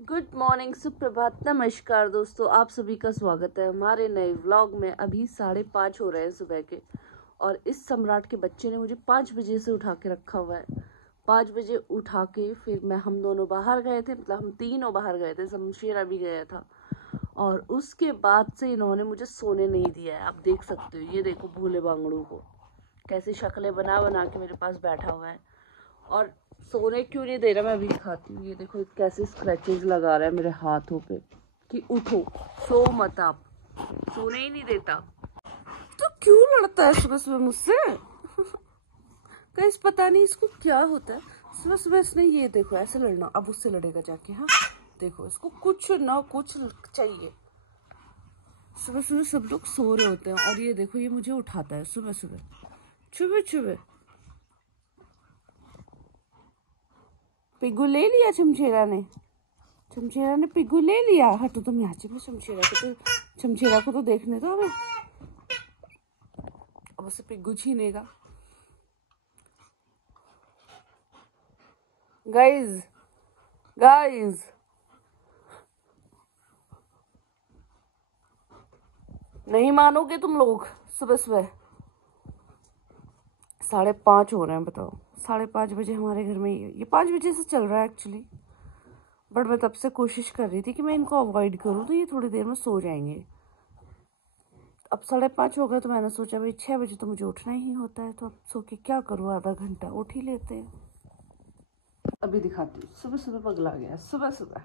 Good morning, सुप्रभात, नमस्कार दोस्तों, आप सभी का स्वागत है हमारे नए व्लॉग में। अभी 5:30 हो रहे हैं सुबह के और इस सम्राट के बच्चे ने मुझे 5 बजे से उठा के रखा हुआ है। 5 बजे उठा के फिर हम दोनों बाहर गए थे, मतलब हम तीनों बाहर गए थे, शमशेरा भी गया था और उसके बाद से इन्होंने मुझे सोने नहीं दिया है। आप देख सकते हो, ये देखो भोले बांगड़ू को कैसी शक्लें बना बना के मेरे पास बैठा हुआ है और सोने क्यों नहीं दे रहा। मैं अभी दिखाती हूँ, ये देखो कैसे स्क्रैचेस लगा रहा है मेरे हाथों पे कि उठो, सो मत, आप सोने ही नहीं देता। तो क्यों लड़ता है सुबह सुबह मुझसे? कहीं पता नहीं इसको क्या होता है। सुबह सुबह इसने ये देखो ऐसे लड़ना, अब उससे लड़ेगा जाके। हाँ देखो, इसको कुछ ना कुछ चाहिए। सुबह सुबह सब लोग सो रहे होते हैं और ये देखो ये मुझे उठाता है सुबह सुबह, चुबे चुबे। पिग्गू ले लिया शमशेरा ने पिग्गू ले लिया। हटो तुम यहाँ से, शमशेरा को तो देखने दो हमें। अब उसे पिग्गू छीनेगा। गाइस नहीं मानोगे तुम लोग। सुबह सुबह 5:30 हो रहे हैं, बताओ। 5:30 बजे हमारे घर में ये 5 बजे से चल रहा है एक्चुअली, बट मैं तब से कोशिश कर रही थी कि मैं इनको अवॉइड करूं तो ये थोड़ी देर में सो जाएंगे। अब 5:30 हो गए तो मैंने सोचा भाई 6 बजे तो मुझे उठना ही होता है, तो अब सो के क्या करूँ, आधा घंटा उठ ही लेते हैं। अभी दिखाती हूँ, सुबह सुबह पगला गया। सुबह सुबह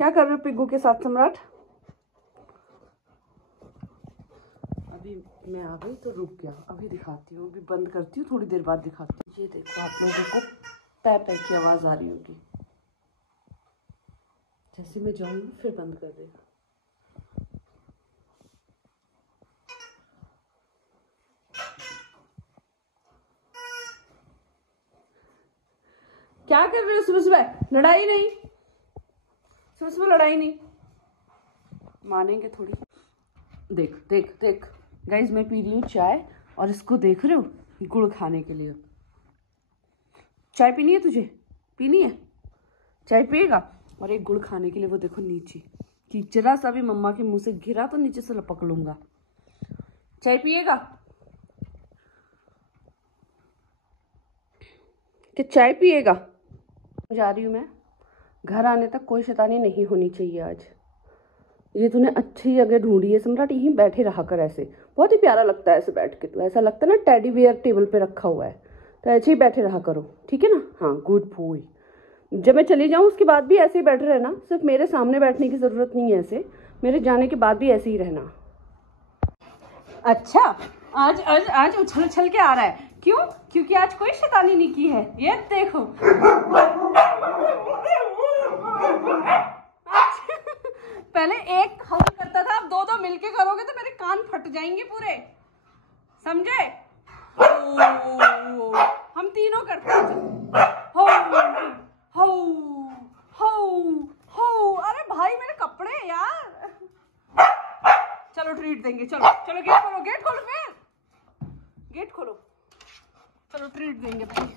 क्या कर रहे हो पिग्गू के साथ सम्राट? अभी मैं आ गई तो रुक गया। अभी दिखाती हूँ, अभी बंद करती हूँ, थोड़ी देर बाद दिखाती हूँ। ये देखो, आप लोगों को पै पै की आवाज़ आ रही होगी। जैसे मैं जाऊंगी फिर बंद कर देगा। क्या कर रहे हो सुबह सुबह? लड़ाई नहीं, सुबह सुबह लड़ाई नहीं, मानेंगे थोड़ी। देख देख देख गाइस, मैं पी रही हूँ चाय और इसको देख रहे हो गुड़ खाने के लिए। चाय पीनी है तुझे? पीनी है? चाय पिएगा? और एक गुड़ खाने के लिए वो देखो नीचे, कि जरा सा भी मम्मा के मुंह से गिरा तो नीचे से लपक लूंगा। चाय पिएगा? कि चाय पिएगा? जा रही हूँ मैं। घर आने तक कोई शैतानी नहीं होनी चाहिए आज। ये तूने अच्छी जगह ढूंढी है सम्राट, यहीं बैठे रहा कर। ऐसे बहुत ही प्यारा लगता है ऐसे बैठ के, तो ऐसा लगता है ना टेडी बियर टेबल पे रखा हुआ है, तो ऐसे ही बैठे रहा करो, ठीक है ना? हाँ, गुड बॉय। जब मैं चली जाऊँ उसके बाद भी ऐसे ही बैठे रहना, सिर्फ मेरे सामने बैठने की ज़रूरत नहीं है, ऐसे मेरे जाने के बाद भी ऐसे ही रहना। अच्छा, आज आज आज उछल उछल के आ रहा है, क्यों? क्योंकि आज कोई शैतानी नहीं की है। ये देखो पहले एक हम करता था, अब दो दो मिलके करोगे तो मेरे कान फट जाएंगे पूरे, समझे? हम तीनों करते हैं। हो हो हो हो। अरे भाई मेरे कपड़े यार। चलो ट्रीट देंगे, चलो चलो गेट खोलो, गेट खोलो, फिर गेट खोलो, चलो ट्रीट देंगे भाई।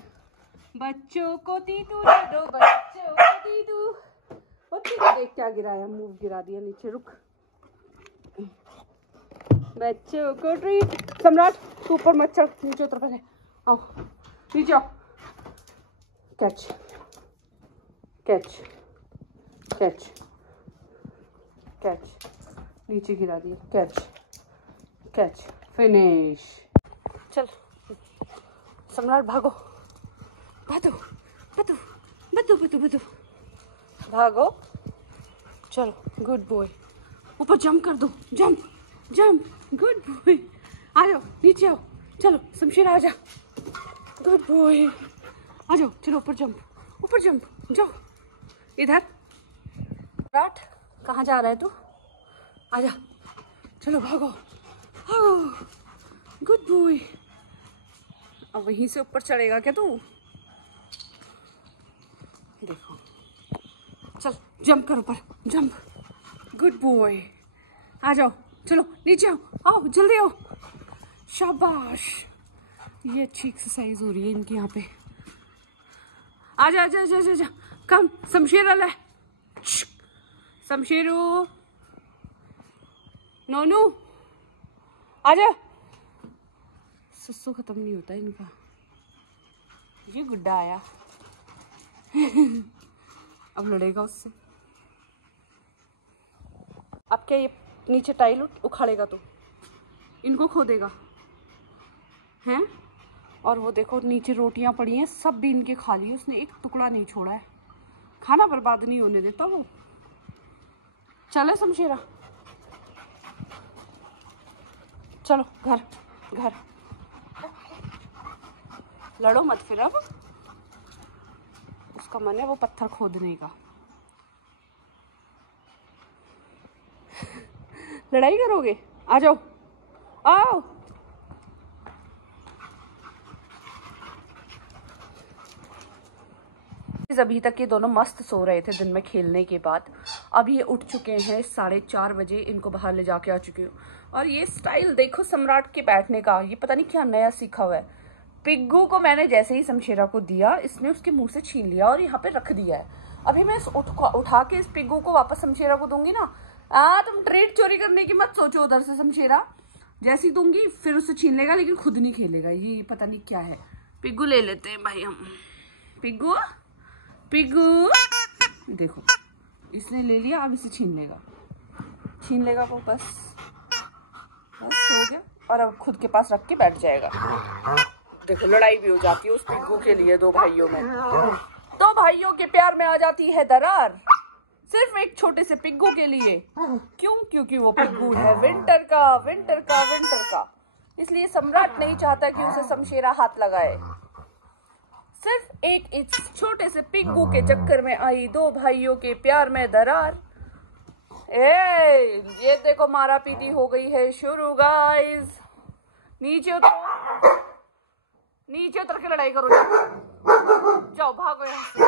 बच्चों को तीतू दे दो, बच्चों को तीतू। बच्चे को देख क्या गिराया, मुंह गिरा दिया नीचे। रुक, बच्चों को ट्रीट। सम्राट तू ऊपर मत चढ़, नीचे उतर पहले। आओ नीचे आओ। कैच कैच कैच कैच, नीचे गिरा दिया। Catch catch, finish. चल सम्राट भागो, भागो भागो भागो भागो भागो, भागो। चलो गुड बॉय, ऊपर जंप कर दो, जंप जंप, गुड बॉय। आ जाओ नीचे आओ, चलो शमशेरा आ जा, गुड बॉय। आ जाओ, चलो ऊपर जंप, ऊपर जंप, जाओ इधर। राट कहाँ जा रहा है तू? आजा, चलो भागो भागो, गुड बॉय। अब वहीं से ऊपर चढ़ेगा क्या तू? देखो, चल जंप कर ऊपर, जंप, गुड बॉय। आ जाओ, चलो नीचे आओ, आओ जल्दी आओ, शाबाश, ये अच्छी एक्सरसाइज हो रही है इनकी यहाँ पे। आजा आजा आजा आजा, आजा। कम शमशेर अल शमशेरू नोनू आजा। सुसु खत्म नहीं होता इनका। ये गुड्डा आया अब लड़ेगा उससे। अब क्या ये नीचे टाइल उखाड़ेगा तो इनको खोदेगा हैं। और वो देखो नीचे रोटियां पड़ी हैं, सब भी इनके खा ली, उसने एक टुकड़ा नहीं छोड़ा है। खाना बर्बाद नहीं होने देता वो। चले शमशेरा चलो घर घर। लड़ो मत फिर। अब उसका मन है वो पत्थर खोदने का। लड़ाई करोगे? आ जाओ आओ। अभी तक ये दोनों मस्त सो रहे थे दिन में खेलने के बाद। अब ये उठ चुके हैं 4:30 बजे। इनको बाहर ले जाके आ चुकी हूँ। और ये स्टाइल देखो सम्राट के बैठने का, ये पता नहीं क्या नया सीखा हुआ है। पिग्गू को मैंने जैसे ही शमशेरा को दिया, इसने उसके मुंह से छीन लिया और यहाँ पे रख दिया है। अभी मैं उठा के इस पिग्गू को वापस शमशेरा को दूंगी ना। तुम ट्रीट चोरी करने की मत सोचो उधर से। शमशेरा जैसी दूंगी फिर उससे छीन लेगा, लेकिन खुद नहीं खेलेगा। ये पता नहीं क्या है। पिग्गू ले लेते हैं भाई हम। पिग्गू पिग्गू देखो, इसने ले लिया, अब इसे छीन लेगा वो। बस हो गया। और अब खुद के पास रख के बैठ जाएगा। देखो लड़ाई भी हो जाती है उस पिग्गू के लिए। दो भाइयों के प्यार में आ जाती है दरार, सिर्फ एक छोटे से पिग्गू के लिए। क्यों? क्योंकि वो पिग्गू है विंटर का। इसलिए सम्राट नहीं चाहता कि उसे शमशेरा हाथ लगाए। सिर्फ एक इस छोटे से पिग्गू के चक्कर में आई दो भाइयों के प्यार में दरार। ये देखो मारा पीटी हो गई है शुरू गाइस। नीचे उतर के लड़ाई करो। जाओ भागो यहाँ से।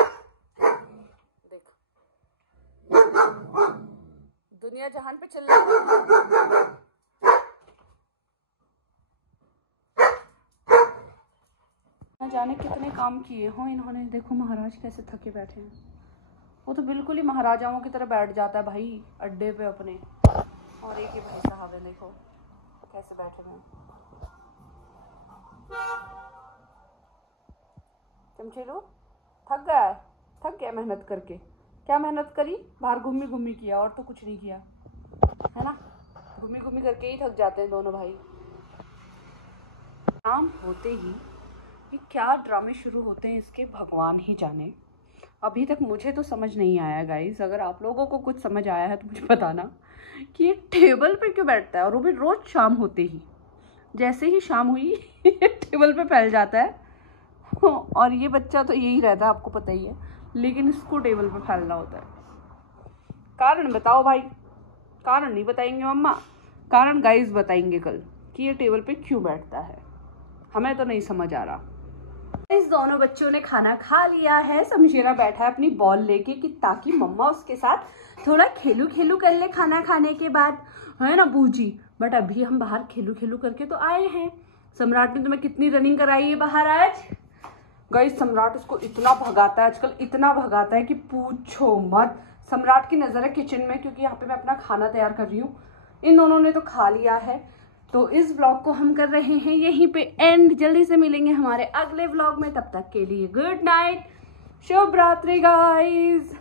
देखो दुनिया जहान पे चल रही है। न जाने कितने काम किए हों इन्होंने। देखो महाराज कैसे थके बैठे हैं। वो तो बिल्कुल ही महाराजाओं की तरह बैठ जाता है भाई अड्डे पे अपने। और एक ही भाई साहब है, देखो कैसे बैठे हैं। शमशेरू थक गया मेहनत करके। क्या मेहनत करी? बाहर घूमी किया और तो कुछ नहीं किया है ना। घूमी करके ही थक जाते हैं दोनों भाई। शाम होते ही ये क्या ड्रामे शुरू होते हैं इसके, भगवान ही जाने। अभी तक मुझे तो समझ नहीं आया गाइस। अगर आप लोगों को कुछ समझ आया है तो मुझे बताना कि ये टेबल पे क्यों बैठता है। और वो भी रोज शाम होते ही, जैसे ही शाम हुई ये टेबल पे फैल जाता है। और ये बच्चा तो यही रहता है, आपको पता ही है, लेकिन इसको टेबल पे फैलना होता है। कारण बताओ भाई। कारण नहीं बताएंगे मम्मा, कारण गाइस बताएंगे कल कि ये टेबल पे क्यों बैठता है। हमें तो नहीं समझ आ रहा। इस दोनों बच्चों ने खाना खा लिया है। शमशेरा बैठा है अपनी बॉल लेके कि ताकि मम्मा उसके साथ थोड़ा खेलू कर ले खाना खाने के बाद, है ना बूजी। बट अभी हम बाहर खेलू करके तो आए हैं। सम्राट ने तुम्हें कितनी रनिंग कराई है बाहर आज गाइस। सम्राट उसको इतना भगाता है आजकल, इतना भगाता है कि पूछो मत। सम्राट की नजर है किचन में, क्योंकि यहाँ पे मैं अपना खाना तैयार कर रही हूँ। इन दोनों ने तो खा लिया है। तो इस व्लॉग को हम कर रहे हैं यहीं पे एंड। जल्दी से मिलेंगे हमारे अगले व्लॉग में, तब तक के लिए गुड नाइट, शुभ रात्रि गाइस।